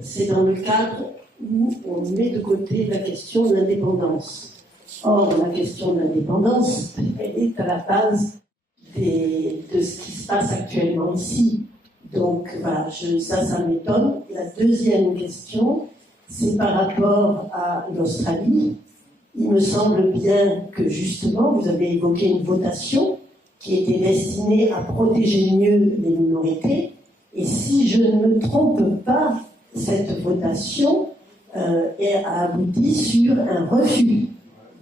c'est dans le cadre où on met de côté la question de l'indépendance. Or, la question de l'indépendance, elle est à la base de ce qui se passe actuellement ici. Donc, voilà, ça m'étonne. La deuxième question, c'est par rapport à l'Australie. Il me semble bien que, justement, vous avez évoqué une votation qui était destinée à protéger mieux les minorités. Et si je ne me trompe pas, cette votation a abouti sur un refus.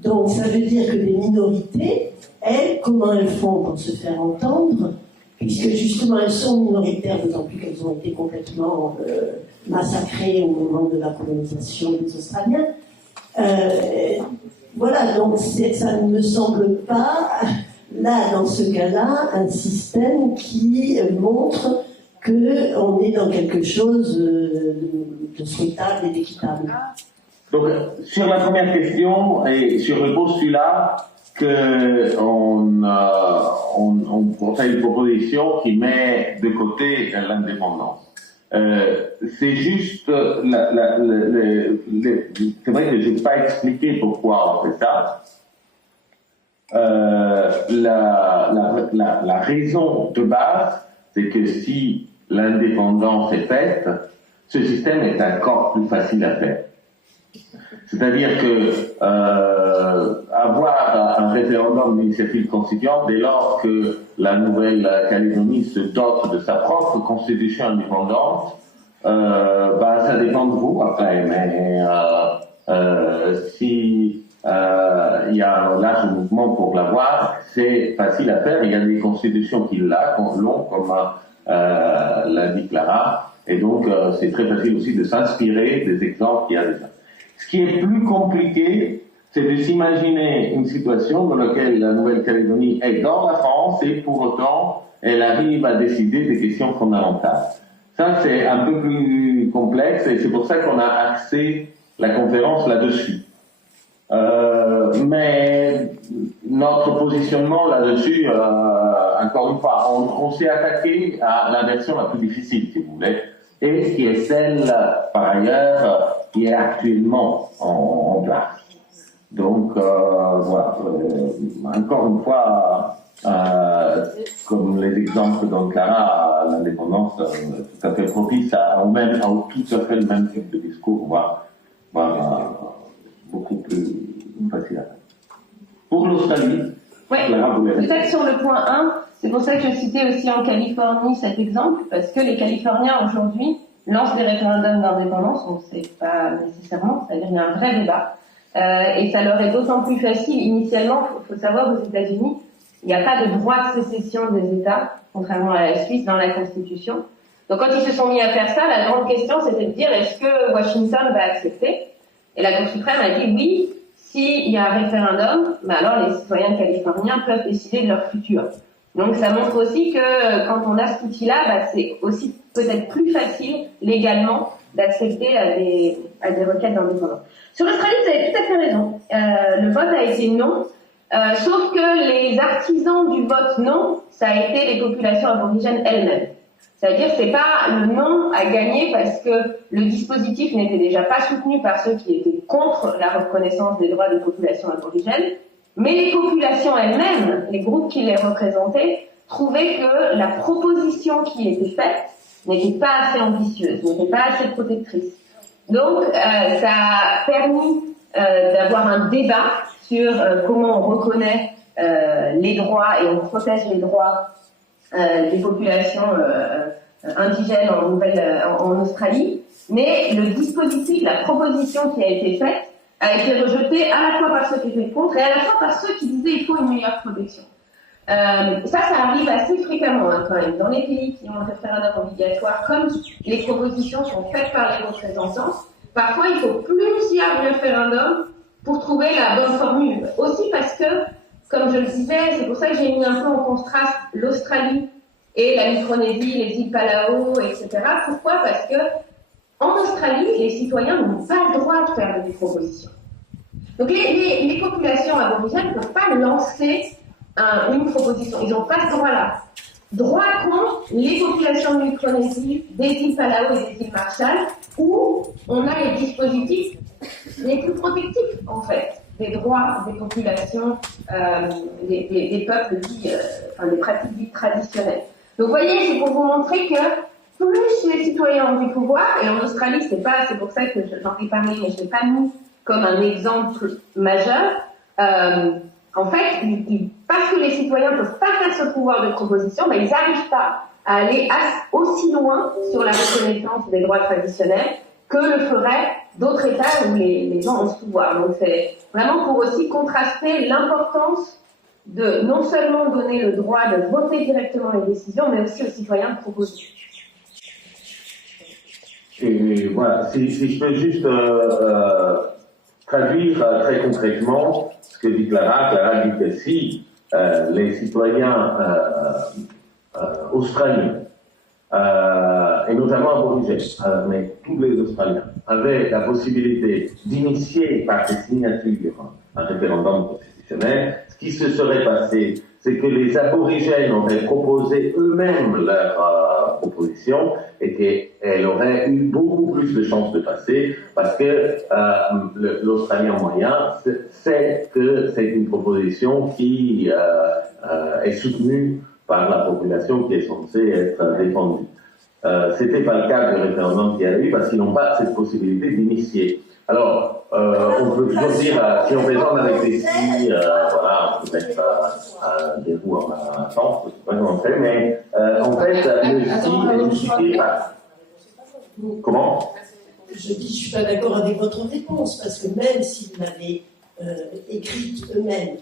Donc, ça veut dire que les minorités, elles, comment elles font pour se faire entendre, puisque justement elles sont minoritaires, d'autant plus qu'elles ont été complètement massacrées au moment de la colonisation des Australiens. Voilà, donc ça ne me semble pas, là, dans ce cas-là, un système qui montre qu'on est dans quelque chose de souhaitable et d'équitable. Donc, sur la première question et sur le postulat qu'on fait une proposition qui met de côté l'indépendance. C'est juste, c'est vrai que je n'ai pas expliqué pourquoi on fait ça. La raison de base, c'est que si l'indépendance est faite, ce système est encore plus facile à faire. C'est-à-dire que avoir un référendum d'initiative constituante dès lors que la Nouvelle-Calédonie se dote de sa propre constitution indépendante, ça dépend de vous après, mais si il y a un large mouvement pour l'avoir, c'est facile à faire. Il y a des constitutions qui l'ont, comme l'a dit Clara, et donc c'est très facile aussi de s'inspirer des exemples qu'il y a déjà. Ce qui est plus compliqué, c'est de s'imaginer une situation dans laquelle la Nouvelle-Calédonie est dans la France et pour autant, elle arrive à décider des questions fondamentales. Ça, c'est un peu plus complexe et c'est pour ça qu'on a axé la conférence là-dessus. Mais notre positionnement là-dessus, encore une fois, on s'est attaqué à la version la plus difficile, si vous voulez, et qui est celle, par ailleurs, qui est actuellement en place. Donc, voilà, encore une fois, comme les exemples dont Clara, l'indépendance, tout à fait propice à tout à fait le même type de discours, voire beaucoup plus facile à faire. Pour l'Australie, oui, peut-être sur le point 1, c'est pour ça que je citais aussi en Californie cet exemple, parce que les Californiens aujourd'hui lancent des référendums d'indépendance, on ne sait pas nécessairement, c'est-à-dire qu'il y a un vrai débat, et ça leur est d'autant plus facile. Initialement, il faut savoir, aux États-Unis, il n'y a pas de droit de sécession des États, contrairement à la Suisse dans la Constitution. Donc quand ils se sont mis à faire ça, la grande question c'était de dire est-ce que Washington va accepter? Et la Cour suprême a dit oui, s'il y a un référendum, alors les citoyens californiens peuvent décider de leur futur. Donc ça montre aussi que quand on a cet outil-là, c'est aussi peut-être plus facile légalement d'accéder à des requêtes d'indépendance. Sur l'Australie, vous avez tout à fait raison. Le vote a été non, sauf que les artisans du vote non, ça a été les populations aborigènes elles-mêmes. C'est-à-dire que c'est pas le non à gagner parce que le dispositif n'était déjà pas soutenu par ceux qui étaient contre la reconnaissance des droits des populations aborigènes, mais les populations elles-mêmes, les groupes qui les représentaient, trouvaient que la proposition qui était faite n'était pas assez ambitieuse, n'était pas assez protectrice. Donc, ça a permis d'avoir un débat sur comment on reconnaît les droits et on protège les droits des populations indigènes en Australie, mais le dispositif, la proposition qui a été faite, a été rejetée à la fois par ceux qui étaient contre et à la fois par ceux qui disaient qu'il faut une meilleure protection. Ça arrive assez fréquemment quand même. Dans les pays qui ont un référendum obligatoire, comme les propositions sont faites par les représentants, parfois il faut plusieurs référendums pour trouver la bonne formule. Aussi parce que, comme je le disais, c'est pour ça que j'ai mis un peu en contraste l'Australie et la Micronésie, les îles Palau, etc. Pourquoi? Parce que en Australie, les citoyens n'ont pas le droit de faire des propositions. Donc les populations aborigènes ne peuvent pas lancer une proposition. Ils n'ont pas ce droit-là. droit contre les populations de Micronésie, des îles Palau et des îles Marshall, où on a les dispositifs les plus protectifs, en fait, des droits des populations, des peuples dits, des pratiques dites traditionnelles. Donc, vous voyez, c'est pour vous montrer que plus les citoyens ont du pouvoir, et en Australie, c'est pour ça que j'en ai parlé, mais je ne l'ai pas mis comme un exemple majeur. En fait, parce que les citoyens ne peuvent pas faire ce pouvoir de proposition, ils n'arrivent pas à aller aussi loin sur la reconnaissance des droits traditionnels que le feraient d'autres États où les gens ont ce pouvoir. Donc c'est vraiment pour aussi contraster l'importance de non seulement donner le droit de voter directement les décisions, mais aussi aux citoyens de proposer. Et voilà, si je peux juste traduire très concrètement ce que dit Clara. Clara dit que si les citoyens australiens, et notamment aborigènes, mais tous les Australiens, avaient la possibilité d'initier par des signatures un référendum constitutionnel, ce qui se serait passé, c'est que les aborigènes auraient proposé eux-mêmes leur proposition et qu'elle aurait eu beaucoup plus de chances de passer parce que l'Australien moyen sait que c'est une proposition qui est soutenue par la population qui est censée être défendue. C'était pas le cas du référendum qu'il y a eu parce qu'ils n'ont pas cette possibilité d'initier. Alors, on peut toujours dire, si on raisonne avec des si, voilà, on peut mettre des roues en attente, je sais pas comment on fait, mais en fait, le si est justifié par... Comment? Je dis, je suis pas d'accord avec votre réponse, parce que même si vous l'avez écrite eux-mêmes,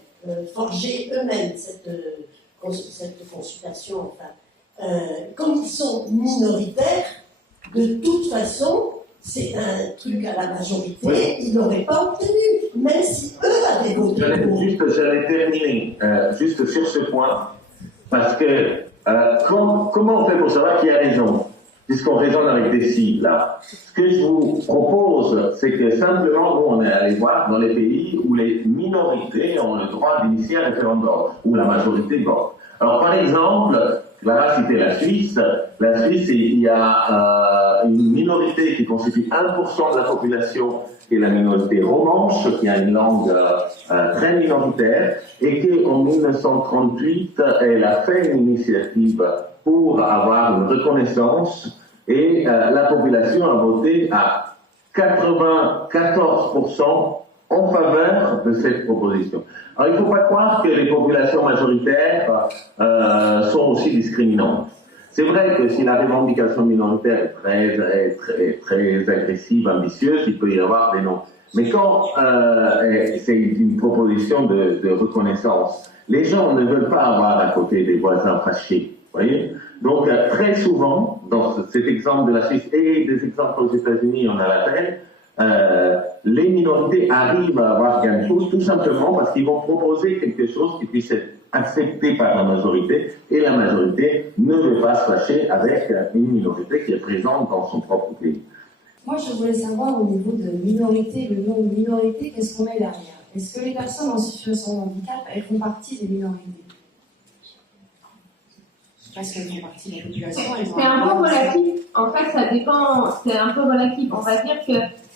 forgée eux-mêmes, cette consultation, enfin, comme ils sont minoritaires, de toute façon, c'est un truc à la majorité, oui. Ils n'auraient pas obtenu, même si eux avaient voté. J'allais terminer juste sur ce point, parce que comment on fait pour savoir qui a raison, puisqu'on raisonne avec des cibles là. Ce que je vous propose, c'est que simplement, nous, on est allé voir dans les pays où les minorités ont le droit d'initier un référendum, où la majorité vote. Alors, par exemple, Clara citait la Suisse. La Suisse, il y a une minorité qui constitue 1% de la population, qui est la minorité romanche, qui a une langue très minoritaire, et qui, en 1938, elle a fait une initiative pour avoir une reconnaissance, et la population a voté à 94% en faveur de cette proposition. Alors, il ne faut pas croire que les populations majoritaires sont aussi discriminantes. C'est vrai que si la revendication minoritaire est très agressive, ambitieuse, il peut y avoir des noms. Mais quand c'est une proposition de reconnaissance, les gens ne veulent pas avoir à côté des voisins fâchés. Voyez. Donc, très souvent, dans cet exemple de la Suisse et des exemples aux États-Unis, on a la peine, les minorités arrivent à avoir gain de cause tout simplement parce qu'ils vont proposer quelque chose qui puisse être accepté par la majorité et la majorité ne veut pas se fâcher avec une minorité qui est présente dans son propre pays. Moi, je voulais savoir au niveau de minorité, le nom de minorité, qu'est-ce qu'on met derrière? Est-ce que les personnes en situation de handicap, elles font partie des minorités? Parce qu'elles font partie de la population. C'est un peu relatif. En fait, ça dépend. C'est un peu relatif. On va dire que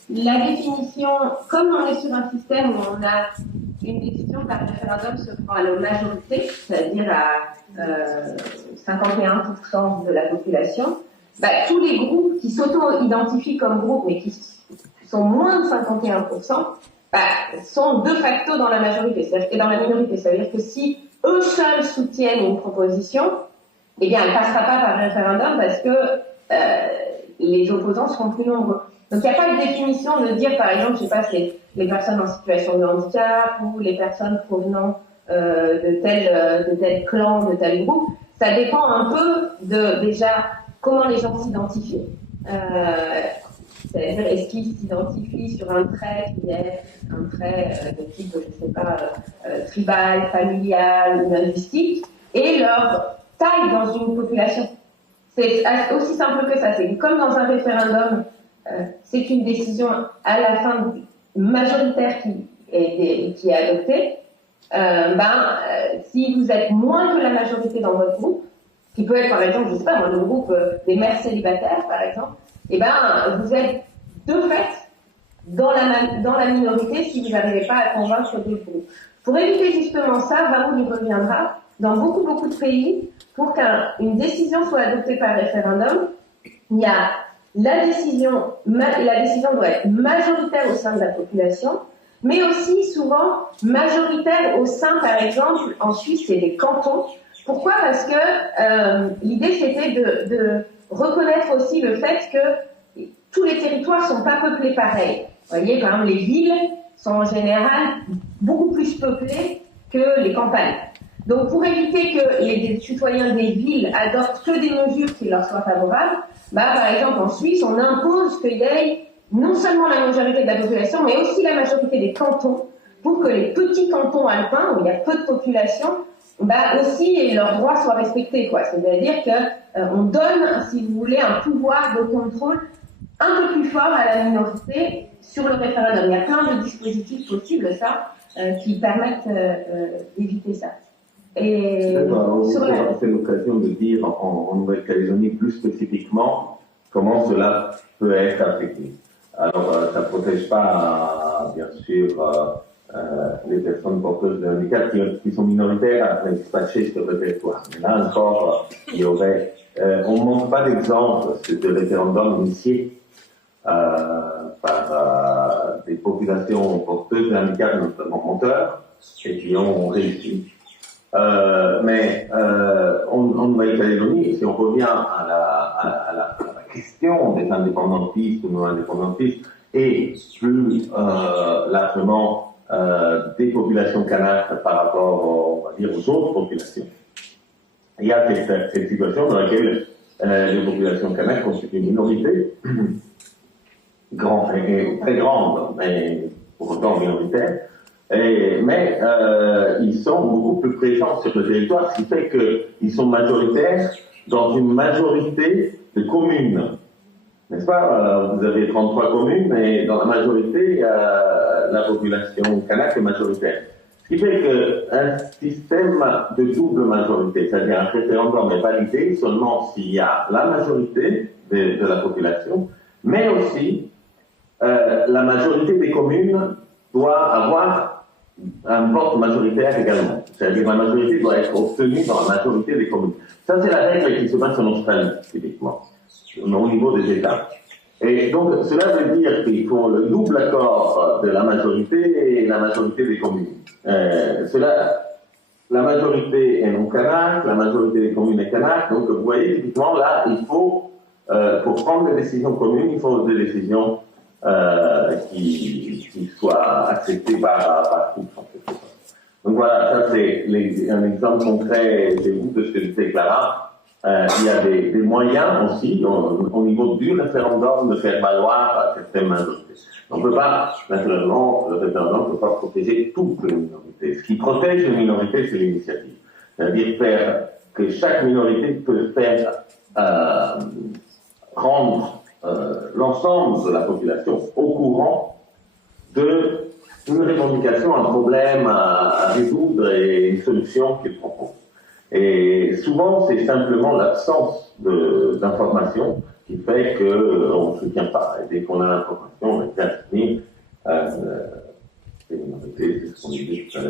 la définition, comme on est sur un système où on a une décision par référendum se prend à la majorité, c'est-à-dire à 51% de la population, tous les groupes qui s'auto-identifient comme groupes mais qui sont moins de 51%, sont de facto dans la majorité, c'est-à-dire que dans la minorité. Ça veut dire que si eux seuls soutiennent une proposition, eh bien, elle ne passera pas par référendum parce que les opposants seront plus nombreux. Donc, il n'y a pas de définition de dire, par exemple, je ne sais pas, c'est les personnes en situation de handicap ou les personnes provenant de tel clan, de tel groupe. Ça dépend un peu de, déjà, comment les gens s'identifient. C'est-à-dire, est-ce qu'ils s'identifient sur un trait qui est un trait de type, je ne sais pas, tribal, familial ou linguistique, et leur taille dans une population. C'est aussi simple que ça. C'est comme dans un référendum, c'est une décision à la fin majoritaire qui est adoptée. Si vous êtes moins que la majorité dans votre groupe, qui peut être par exemple, je sais pas moi, le groupe des mères célibataires par exemple, eh ben vous êtes de fait dans la minorité si vous n'arrivez pas à convaincre d'autres groupes. Pour éviter justement ça, Raoul y reviendra, dans beaucoup de pays, pour qu'une décision soit adoptée par référendum, il y a la décision doit être majoritaire au sein de la population, mais aussi souvent majoritaire au sein, par exemple, en Suisse, c'est les cantons. Pourquoi? Parce que l'idée, c'était de reconnaître aussi le fait que tous les territoires sont pas peuplés pareil. Vous voyez, par exemple, les villes sont en général beaucoup plus peuplées que les campagnes. Donc, pour éviter que les citoyens des villes adoptent que des mesures qui leur soient favorables, par exemple, en Suisse, on impose qu'il y ait non seulement la majorité de la population, mais aussi la majorité des cantons, pour que les petits cantons alpins, où il y a peu de population, aussi leurs droits soient respectés, quoi. C'est-à-dire que on donne, si vous voulez, un pouvoir de contrôle un peu plus fort à la minorité sur le référendum. Il y a plein de dispositifs possibles, ça, qui permettent d'éviter ça. Et sur la... C'est l'occasion de dire en Nouvelle-Calédonie plus spécifiquement comment cela peut être appliqué. Alors, ça ne protège pas, bien sûr, les personnes porteuses de handicap qui sont minoritaires à dispatcher sur le territoire. Mais là encore, il y aurait... on ne montre pas d'exemple de référendum initié par des populations porteuses de handicap, notamment monteurs, et qui ont réussi. Mais en Nouvelle-Calédonie, si on revient à la question des indépendantistes ou non-indépendantistes, et plus largement des populations kanakes par rapport, on va dire, aux autres populations, il y a cette situation dans laquelle les populations kanakes constituent une minorité très grande, mais pour autant minoritaire. Mais ils sont beaucoup plus présents sur le territoire, ce qui fait qu'ils sont majoritaires dans une majorité de communes. N'est-ce pas? Vous avez 33 communes, mais dans la majorité, la population kanak est majoritaire. Ce qui fait qu'un système de double majorité, c'est-à-dire un référendum est validé seulement s'il y a la majorité de la population, mais aussi la majorité des communes doit avoir un vote majoritaire également. C'est-à-dire que la majorité doit être obtenue dans la majorité des communes. Ça, c'est la règle qui se passe en Australie, typiquement, au niveau des États. Et donc, cela veut dire qu'il faut le double accord de la majorité et la majorité des communes. La majorité est non kanak, la majorité des communes est kanak, donc vous voyez, typiquement, là, il faut, pour prendre des décisions communes, il faut des décisions qui soient acceptées par tous. Donc voilà, ça c'est un exemple concret chez vous de ce que disait Clara. Il y a des moyens aussi, au niveau du référendum, de faire valoir certaines minorités. On ne peut pas, naturellement, le référendum ne peut pas protéger toutes les minorités. Ce qui protège les minorités, c'est l'initiative. C'est-à-dire faire que chaque minorité peut faire rendre l'ensemble de la population au courant d'une revendication, un problème à résoudre et une solution qu'il propose. Et souvent, c'est simplement l'absence d'information qui fait qu'on ne soutient pas. Et dès qu'on a l'information, on est assigné les minorités, c'est ce qu'on disait tout à